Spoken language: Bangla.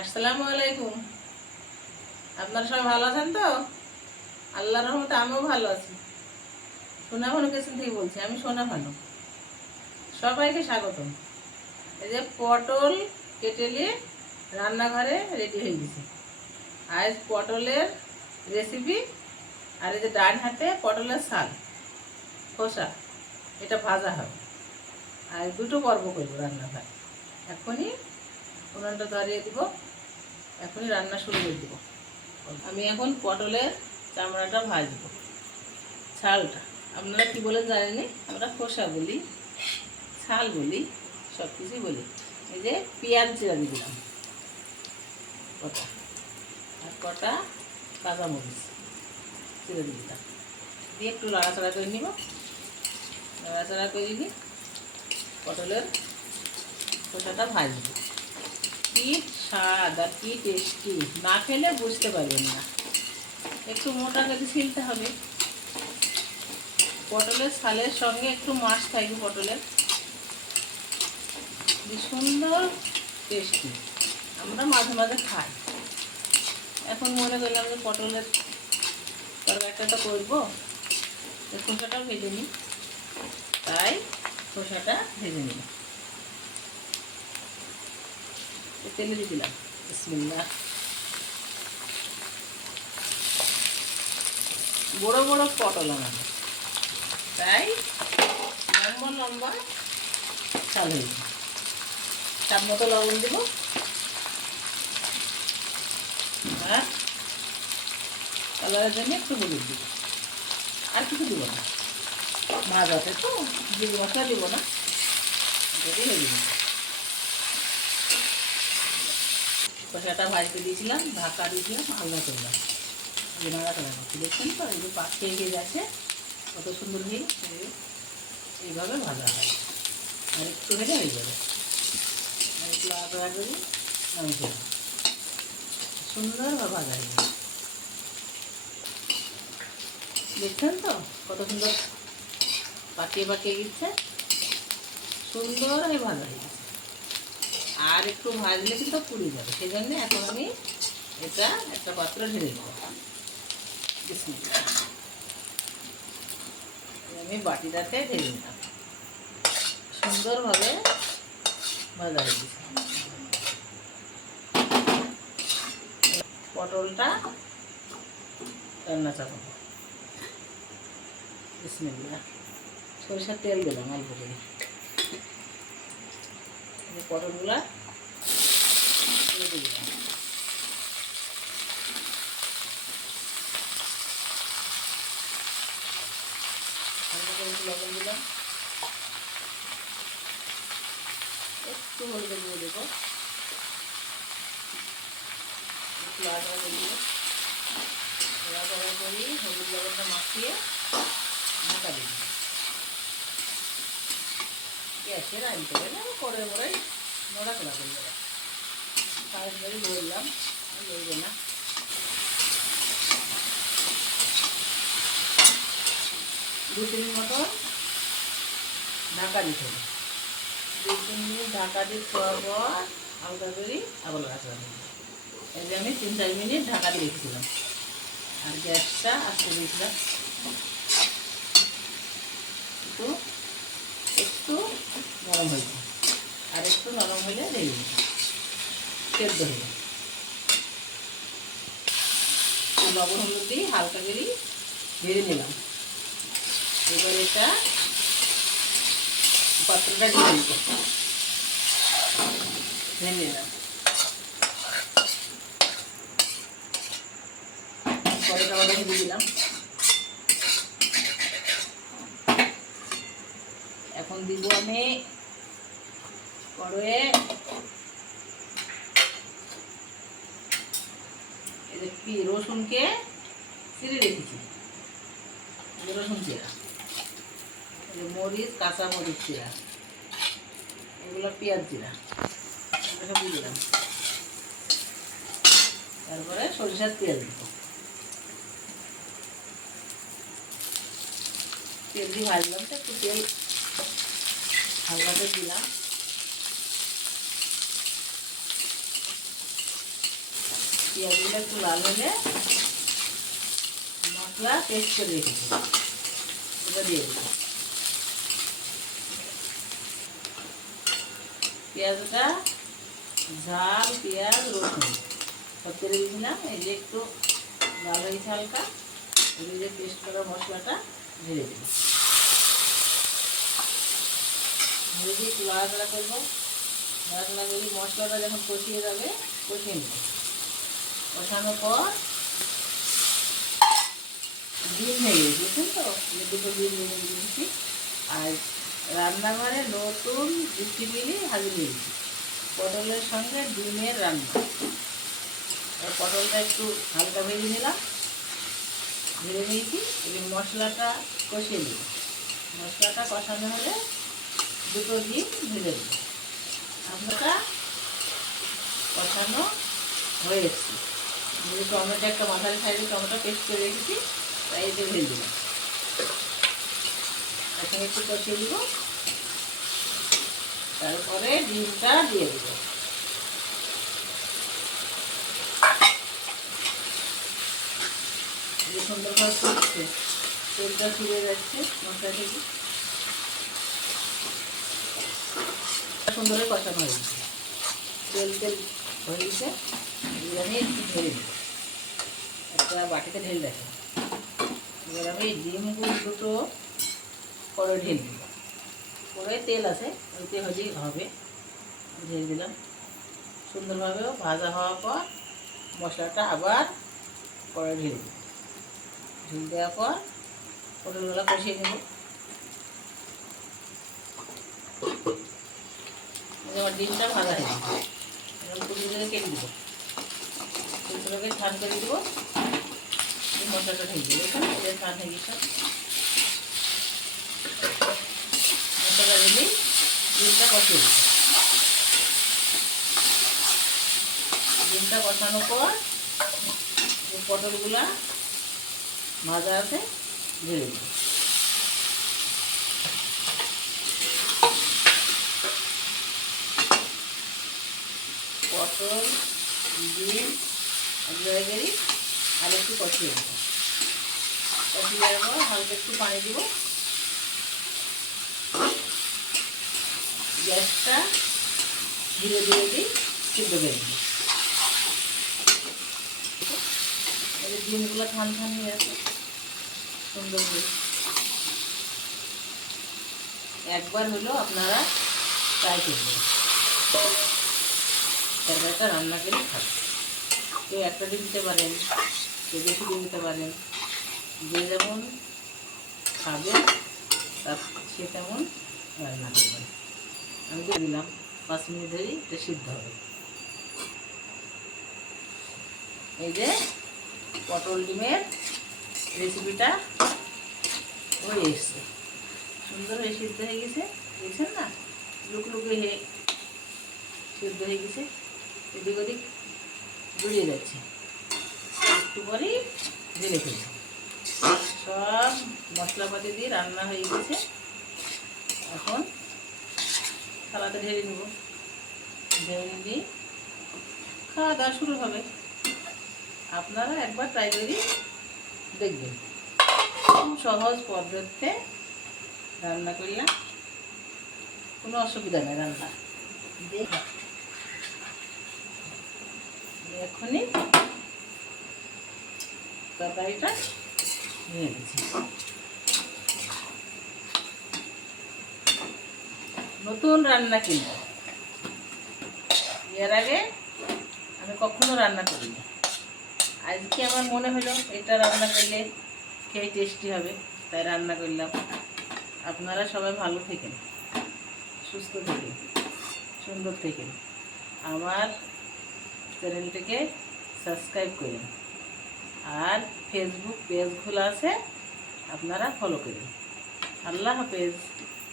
আসসালামু আলাইকুম। আপনারা সবাই ভালো আছেন তো? আল্লাহর রহমতে আমিও ভালো আছি। সোনা ভানু কিচেন থেকে বলছি, আমি সোনা ভানু। সবাইকে স্বাগতম। এই যে পটল কেটে নিয়ে রান্নাঘরে রেডি হয়ে গেছে। আজ পটলের রেসিপি। আর এই যে ডান হাতে পটলের ছাল খোসা, এটা ভাজা হবে। আর দুটো পর্ব করবো রান্নাঘরে। এখনই উনুনটা ধরিয়ে দিব, এখনই রান্না শুরু করে দিব। আমি এখন পটলের চামড়াটা ভাজবো, ছালটা। আপনারা কি বলেন জানেন না, আমরা খোসা বলি, ছাল বলি, সব কিছুই বলি। এই যে পেঁয়াজ চিরা দিয়ে দিলাম কটা, আর কটা কাঁচামরিচ চিরা দিয়ে দিলাম, দিয়ে একটু নাড়াচাড়া করে নিব। নাড়াচাড়া করে নিই, পটলের খোসাটা ভাজবো। কি স্বাদ আর কি টেস্টি, না খেলে বুঝতে পারবেন না। একটু মোটা করে ছিলতে হবে। পটলের ছালের সঙ্গে একটু মাছ থাকবে, পটলের কি সুন্দর টেস্টি। আমরা মাঝে মাঝে খাই। এখন মনে করলাম যে পটলের তরকারিটা করবো, খোসাটাও ভেজে নিই, তাই খোসাটা ভেজে নিই। তেলে দিয়ে দিলাম, বিসমিল্লাহ। বড় বড় পটল আমাদের, তাই লম্বা লম্বা ছাল হয়েছে। স্বাদ মতো লবণ দেবো, আর কালারের জন্য একটু হলুদ দিব, আর কিছু দিব না। ভাজাতে তো জিরে মশলা দিব না, যদি হয়ে যাবে। কষাটা ভাজতে দিয়েছিলাম, ঢাকা দিয়েছিলাম, আলগা করলাম। নাড়া করা করছি, দেখছেন তো এই যে পাক খেয়ে যাচ্ছে কত সুন্দর হয়ে। এইভাবে ভাজা হয়, আর একটু হেলে হয়ে যাবে। আর একটু আলাদা করি, নামিয়ে সুন্দরভাবে ভাজা হয়ে যাবে। দেখছেন তো কত সুন্দর পাকিয়ে পাকিয়ে গেছে, সুন্দর হয়ে ভাজা হয়ে গেছে। আর একটু ভাজলে কিন্তু পুড়ে যাবে, সেই জন্য এখন আমি এটা একটা পাত্র ঢেলে দেবো। আমি বাটিটাতে ঢেলে নিলাম, সুন্দরভাবে ভাজা হয়ে গেছে। পটলটা রান্না চাপাবো, বিসমিল্লাহ। সরিষার তেল দিলাম অল্প করে। পটলগুলা দিলাম, লবণ দিলাম, একটু হলুদের গুঁড়ো দেবো, একটু আদা দিয়ে আদা করি, হলুদ লবণটা মাখিয়ে ঢাকা দিই। গ্যাসের আনতে গেলে করে মোড়াই নোড়া করা হয়ে যাবে। তাড়াতাড়ি বললাম লইবে না। 2-3 মিনিট মতো ঢাকা দিতে হবে। 2-3 মিনিট ঢাকা দিয়ে খাওয়ার পর আলগা করি, আবার নাড়াচাড়া দিই। এই যে আমি 3-4 মিনিট ঢাকা দিয়ে রেখেছিলাম, আর গ্যাসটা আস্তে দিয়েছিলাম। একটু একটু নরম হয়েছে, আর একটু নরম হলে রেডি সেদ্ধ হয়ে লবণ হলুদ দিয়ে হালকা করে ভেজে নিলাম। এবার এটা পাত্রটা দিয়ে দিব, ভেজে নিলাম। পরে খাবারটা ভেজে দিলাম। এখন দিব আমি কড়াইয়ে এই যে রসুনকে চিড়ে রেখেছি, রসুন চিরা, মরিচ, কাঁচা মরিচ চিরা, এগুলো পেঁয়াজ চিরা, এগুলো সব দিয়ে দিলাম। তারপরে সরিষার তেল দিব, তেল দিয়ে ভাজলাম, তো একটু তেল হালকাতে দিলাম। পেঁয়াজগুলো একটু লাল হলে মশলা পেস্ট করে রেখেছি ওটা দিয়ে দেবো। পেঁয়াজটা ঝাল পেঁয়াজ রসুন সব তেলে দিয়েছিলাম, এই যে একটু লাল হয়েছে হালকা, এই যে পেস্ট করা মশলাটা ঢেলে দিই, ঢেলে দিয়ে একটু নাড়াচাড়া করবো। নাড়াচাড়া করে মশলাটা যখন কষিয়ে যাবে কষিয়ে নেব। কষানোর পর ডিম হয়ে গেছে, বুঝছেন তো, দুটো ডিম ভেঙে দিয়েছি। আর রান্নাঘরে নতুন রেসিপি হাজির হয়েছি, পটলের সঙ্গে ডিমের রান্না। পটলটা একটু হালকা ভেজে নিলাম, ভেজে নিয়েছি, এই মশলাটা কষিয়ে নিই। মশলাটা কষানো হলে দুটো ডিম ভেজে দিই। আপনারা কষানো হয়ে এসছে। টমেটো একটা মাথার সাইডে টমেটো পেস্ট করে রেখেছি, তাই এতে ভেজে দিলাম। এখন একটু কষিয়ে দিব, তারপরে ডিমটা দিয়ে দেবো। যে সুন্দরভাবে ফুটছে, তেলটা ফিরে যাচ্ছে মশলা থেকে, সুন্দরভাবে কষানো হয়ে গেছে, তেল হয়ে গেছে। আমি একটু ঢেলে দিই, একটা বাটিতে ঢেলে রাখি। এবার আমি ডিমগুলো দুটো করে ঢেলে দিই, পরে তেল আছে ওইতে হলেই হবে, ঢেলে দিলাম। সুন্দরভাবে ভাজা হওয়ার পর মশলাটা আবার পরে ঢেলে দিই, ঢেলে দেওয়ার পর পটলগুলো কষিয়ে নেব। আমার ডিমটা ভাজা হয়ে গেছে, এরকম কুচিগুলো কেটে দেবো, কুচিগুলোকে ছান করে দেবো। মশলাটা ঢেলে দেবো, এখানে এটা ছান হয়ে গেছে। মশলা দিলেই ডিমটা কষিয়ে দেবো। ডিমটা কষানোর পর পটলগুলা ভাজা আছে ঢেলে দেবো। পটল ডিম এক জায়গায় আর একটু কষিয়ে দেবো। কষিয়ে দেওয়ার পর হালকা একটু পানি দিব। গ্যাসটা ধীরে ধীরে দিই, সিদ্ধ করে দিই। ডিমগুলো থান হয়ে আছে সুন্দর করে। একবার হলেও আপনারা ট্রাই করবেন, তরকারিটা রান্না করে খাবেন। কেউ একটা ডিম দিতে পারেন, কেউ বেশি ডিম দিতে পারেন, যে যেমন খাবেন তার সে তেমন রান্না করবেন। আমি দিয়ে দিলাম, 5 মিনিট ধরেই এটা সিদ্ধ হবে। এই যে পটল ডিমের রেসিপিটা হয়ে এসছে, সুন্দর হয়ে সিদ্ধ হয়ে গেছে, দেখছেন না, লুকলুকে হয়ে সিদ্ধ হয়ে গেছে, এদিক ওদিক জড়িয়ে যাচ্ছে। একটু পরেই ঢেলে ফেলছি। সব মশলাপাতি দিয়ে রান্না হয়ে গেছে, এখন থালাতে ঢেলে নেব। ঢেলে নিয়ে খাওয়া দাওয়া শুরু হবে। আপনারা একবার ট্রাই করে দেখবেন, খুব সহজ পদ্ধতিতে রান্না করলাম, কোনো অসুবিধা নেই রান্না। এখনই তরকারিটা নিয়ে দিচ্ছি। নতুন রান্না কিন্তু এর আগে আমি কখনো রান্না করিনি। আজকে আমার মনে হলো এটা রান্না করলে খেয়ে টেস্টি হবে, তাই রান্না করলাম। আপনারা সবাই ভালো থাকেন, সুস্থ থাকেন, সুন্দর থাকেন। আমার চ্যানেলটিকে সাবস্ক্রাইব করেন, আর ফেসবুক পেজ খোলা আছে, আপনারা ফলো করেন। আল্লাহ হাফেজ।